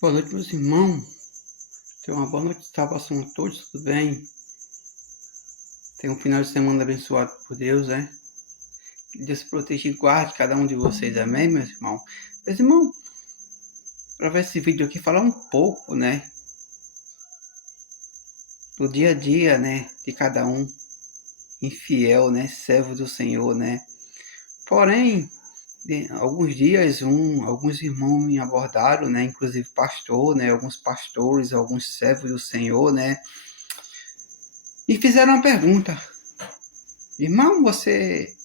Boa noite, meus irmãos. Tenha uma boa noite, salvação a todos, tudo bem? Tenha um final de semana abençoado por Deus, né? Que Deus proteja e guarde cada um de vocês, amém, meus irmãos? Meus irmãos, para ver esse vídeo aqui, falar um pouco, né? Do dia a dia, né? De cada um infiel, né? Servo do Senhor, né? Porém, alguns dias, alguns irmãos me abordaram, né? Inclusive pastor, né? Alguns pastores, alguns servos do Senhor, né? E fizeram uma pergunta. Irmão, você,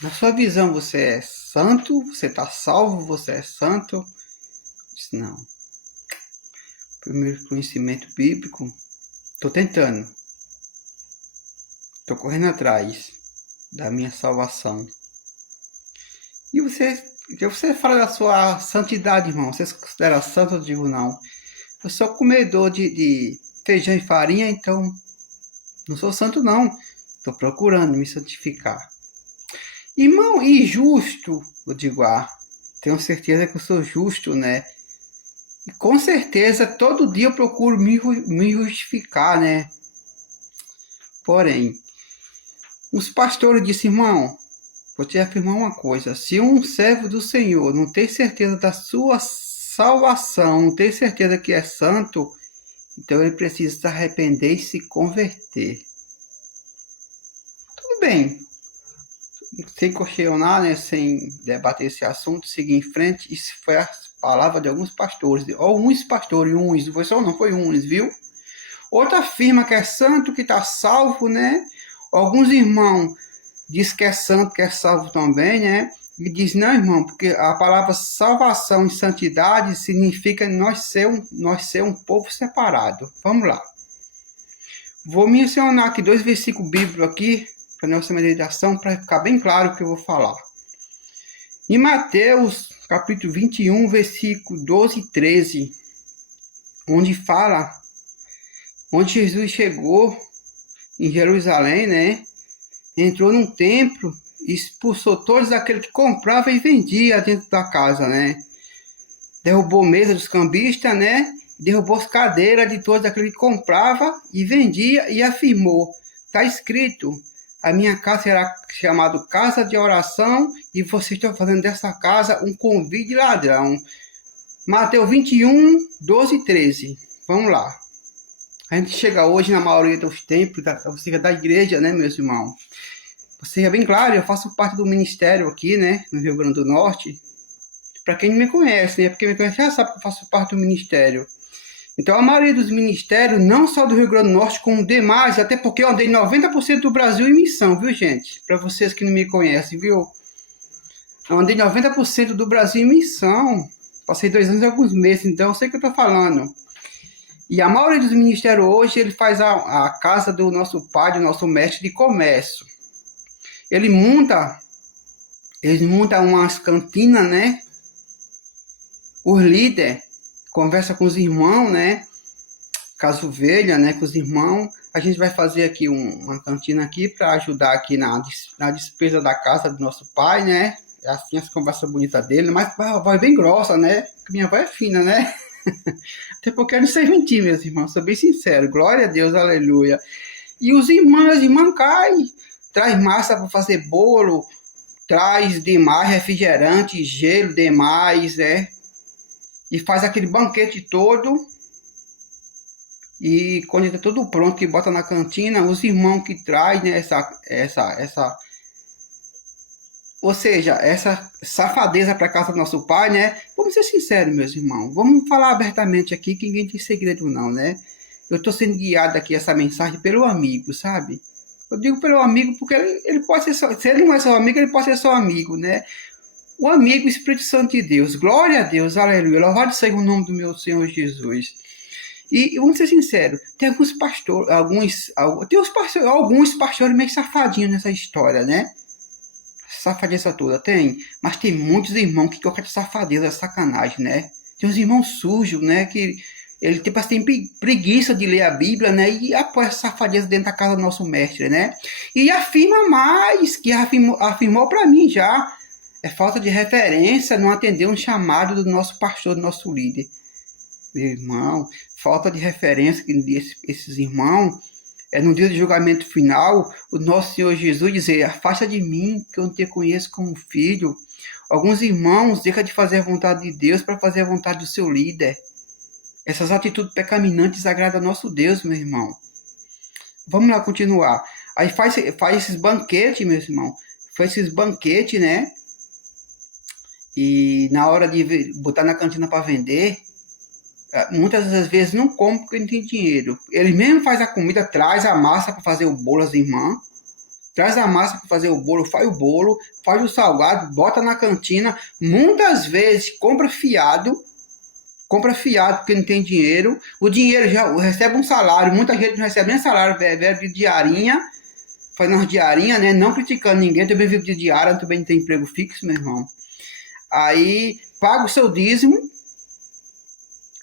na sua visão, você é santo? Você está salvo? Você é santo? Eu disse, não. Primeiro conhecimento bíblico, estou tentando. Estou correndo atrás da minha salvação. E você fala da sua santidade, irmão. Você se considera santo? Eu digo, não. Eu sou comedor de feijão e farinha, então não sou santo, não. Estou procurando me santificar. Irmão, e justo? Eu digo, tenho certeza que eu sou justo, né? E com certeza, todo dia eu procuro me justificar, né? Porém, os pastores disseram, irmão, vou te afirmar uma coisa. Se um servo do Senhor não tem certeza da sua salvação, não tem certeza que é santo, então ele precisa se arrepender e se converter. Tudo bem. Sem questionar, né, sem debater esse assunto, seguir em frente. Isso foi a palavra de alguns pastores, uns pastores, não foi só não, foi uns, viu? Outra afirma que é santo, que está salvo, né? Alguns irmãos diz que é santo, que é salvo também, né? E diz, não, irmão, porque a palavra salvação e santidade significa nós ser um povo separado. Vamos lá. Vou mencionar aqui 2 versículos bíblicos aqui, para nossa meditação, para ficar bem claro o que eu vou falar. Em Mateus, capítulo 21, versículo 12 e 13, onde Jesus chegou em Jerusalém, né? Entrou num templo e expulsou todos aqueles que compravam e vendiam dentro da casa, né? Derrubou a mesa dos cambistas, né? Derrubou as cadeiras de todos aqueles que compravam e vendia e afirmou, está escrito, a minha casa será chamada casa de oração e vocês estão fazendo dessa casa um convite de ladrão. Mateus 21, 12 e 13. Vamos lá. A gente chega hoje na maioria dos templos, da igreja, né, meus irmãos? Você é bem claro, eu faço parte do ministério aqui, né, no Rio Grande do Norte. Para quem não me conhece, né, porque me conhece já sabe que eu faço parte do ministério. Então, a maioria dos ministérios, não só do Rio Grande do Norte, como demais, até porque eu andei 90% do Brasil em missão, viu, gente? Para vocês que não me conhecem, viu? Eu andei 90% do Brasil em missão. Passei 2 anos e alguns meses, então eu sei o que eu estou falando. E a maioria dos ministérios hoje, ele faz a casa do nosso pai, do nosso mestre de comércio. Eles montam umas cantinas, né? Os líderes conversa com os irmãos, né? Caso ovelha, né? Com os irmãos. A gente vai fazer aqui uma cantina aqui para ajudar aqui na despesa da casa do nosso pai, né? É assim as conversas bonitas dele, mas a voz bem grossa, né? Minha voz é fina, né? Até porque eu não sei mentir, meus irmãos, sou bem sincero. Glória a Deus, aleluia. E os irmãos caem, traz massa para fazer bolo, traz demais refrigerante, gelo demais, né? E faz aquele banquete todo. E quando está tudo pronto, que bota na cantina, os irmãos que traz, né, ou seja, essa safadeza para casa do nosso pai, né? Vamos ser sinceros, meus irmãos. Vamos falar abertamente aqui, que ninguém tem segredo não, né? Eu estou sendo guiado aqui essa mensagem pelo amigo, sabe? Eu digo pelo amigo porque ele pode ser só, se ele não é seu amigo, ele pode ser seu amigo, né? O amigo, o Espírito Santo de Deus. Glória a Deus, aleluia. Louvado seja o nome do meu Senhor Jesus. E vamos ser sinceros, tem alguns pastores, alguns pastores meio safadinhos nessa história, né? Safadeza toda, tem. Mas tem muitos irmãos que gostam de safadeza, sacanagem, né? Tem uns irmãos sujos, né? Que ele tipo, tem preguiça de ler a Bíblia, né? E apoia essa safadeza dentro da casa do nosso mestre, né? E afirma mais, que afirmou para mim já. É falta de referência, não atender um chamado do nosso pastor, do nosso líder. meu irmão, falta de referência que esses irmãos, no dia do julgamento final, o nosso Senhor Jesus dizer, afasta de mim, que eu não te conheço como filho. Alguns irmãos deixam de fazer a vontade de Deus para fazer a vontade do seu líder. Essas atitudes pecaminonas agradam a nosso Deus, meu irmão. Vamos lá continuar. Aí faz esses banquetes, meus irmãos. Faz esses banquetes, né? E na hora de botar na cantina para vender, muitas das vezes não come porque não tem dinheiro. Ele mesmo faz a comida, traz a massa para fazer o bolo, as irmãs. Traz a massa para fazer o bolo, faz o salgado, bota na cantina. Muitas vezes compra fiado porque não tem dinheiro. O dinheiro já recebe um salário, muita gente não recebe nem salário, vive de diarinha, fazendo umas diarinhas, né? Não criticando ninguém, também vive de diária, também não tem emprego fixo, meu irmão. Aí paga o seu dízimo,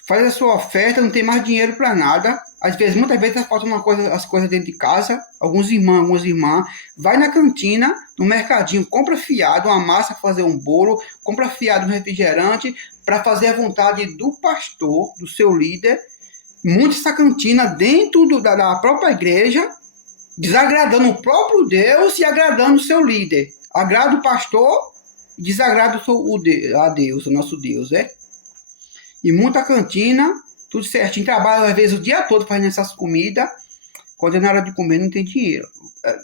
faz a sua oferta, não tem mais dinheiro para nada. Às vezes, muitas vezes faltam as coisas dentro de casa. Algumas irmãs, vai na cantina, no mercadinho, compra fiado, uma massa para fazer um bolo, compra fiado, um refrigerante, para fazer a vontade do pastor, do seu líder. Monta essa cantina dentro da própria igreja, desagradando o próprio Deus e agradando o seu líder. Agrada o pastor e desagrada a Deus, o nosso Deus, né? E monta a cantina, tudo certinho, trabalha às vezes o dia todo fazendo essas comidas, quando é na hora de comer não tem dinheiro.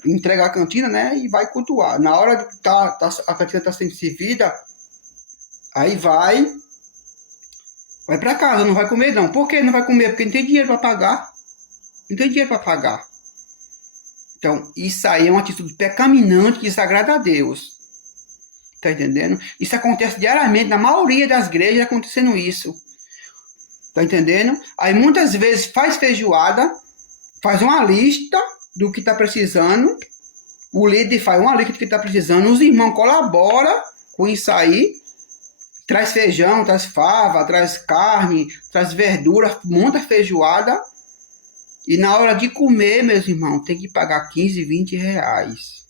Entrega a cantina, né, e vai cultuar. Na hora de a cantina está sendo servida, aí vai para casa, não vai comer não. Por que não vai comer? Porque não tem dinheiro para pagar. Não tem dinheiro para pagar. Então, isso aí é uma atitude pecaminosa que desagrada a Deus. Tá entendendo? Isso acontece diariamente, na maioria das igrejas acontecendo isso. Tá entendendo? Aí muitas vezes faz feijoada, faz uma lista do que tá precisando, o líder faz uma lista do que tá precisando, os irmãos colaboram com isso aí, traz feijão, traz fava, traz carne, traz verdura, monta feijoada, e na hora de comer, meus irmãos, tem que pagar 15, 20 reais.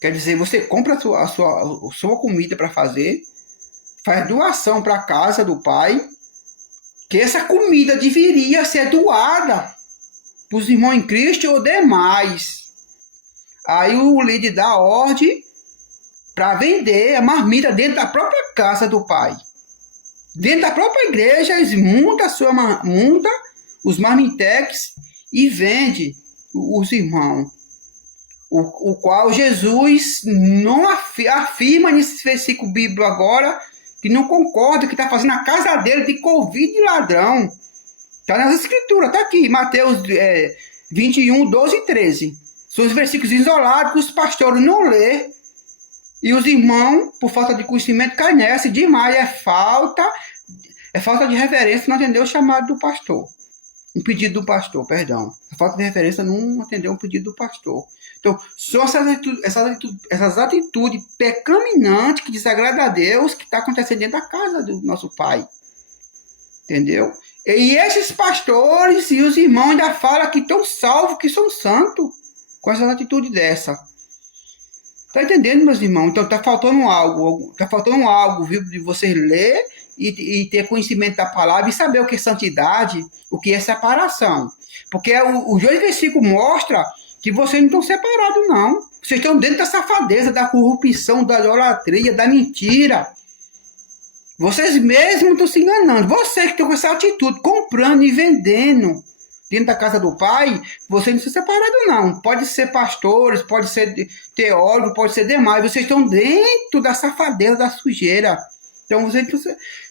Quer dizer, você compra a sua comida para fazer, faz doação para a casa do pai, que essa comida deveria ser doada para os irmãos em Cristo ou demais. Aí o líder dá ordem para vender a marmita dentro da própria casa do pai. Dentro da própria igreja, eles montam os marmitex e vende os irmãos. O qual Jesus não afirma nesse versículo bíblico agora, que não concorda, que está fazendo a casa dele de Covid e ladrão. Está nas escrituras, está aqui, Mateus 21, 12 e 13. São os versículos isolados que os pastores não lê. E os irmãos, por falta de conhecimento, caem nessa demais. É falta de reverência não atender o chamado do pastor. Um pedido do pastor, perdão. A falta de referência não atender um pedido do pastor. Então, são essas atitudes pecaminonas que desagradam a Deus que está acontecendo dentro da casa do nosso Pai. Entendeu? E esses pastores e os irmãos ainda falam que estão salvos, que são santos, com essas atitudes dessa. Está entendendo, meus irmãos? Então, está faltando algo. Está faltando algo, viu? De você ler e ter conhecimento da palavra e saber o que é santidade, o que é separação. Porque os dois versículos mostram que vocês não estão separados, não. Vocês estão dentro da safadeza, da corrupção, da idolatria, da mentira. Vocês mesmos estão se enganando. Vocês que estão com essa atitude, comprando e vendendo dentro da casa do Pai, vocês não estão separados, não. Pode ser pastores, pode ser teólogos, pode ser demais. Vocês estão dentro da safadeza, da sujeira. Então,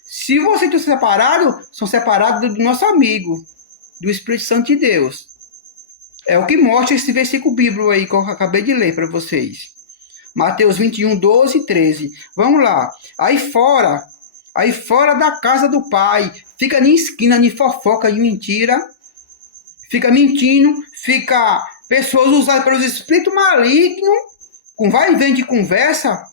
se vocês estão separados, são separados do nosso amigo, do Espírito Santo de Deus. É o que mostra esse versículo bíblico aí que eu acabei de ler para vocês. Mateus 21, 12 e 13. Vamos lá. Aí fora da casa do Pai, fica em esquina, em fofoca, de mentira, fica mentindo, fica pessoas usadas pelos espíritos malignos, com vai e vem de conversa,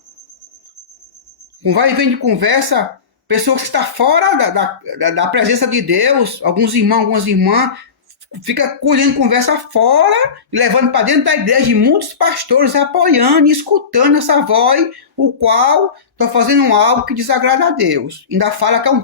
pessoas que estão fora da presença de Deus, alguns irmãos, algumas irmãs, fica colhendo conversa fora, levando para dentro da igreja, e muitos pastores apoiando e escutando essa voz, o qual está fazendo algo que desagrada a Deus. Ainda fala que é um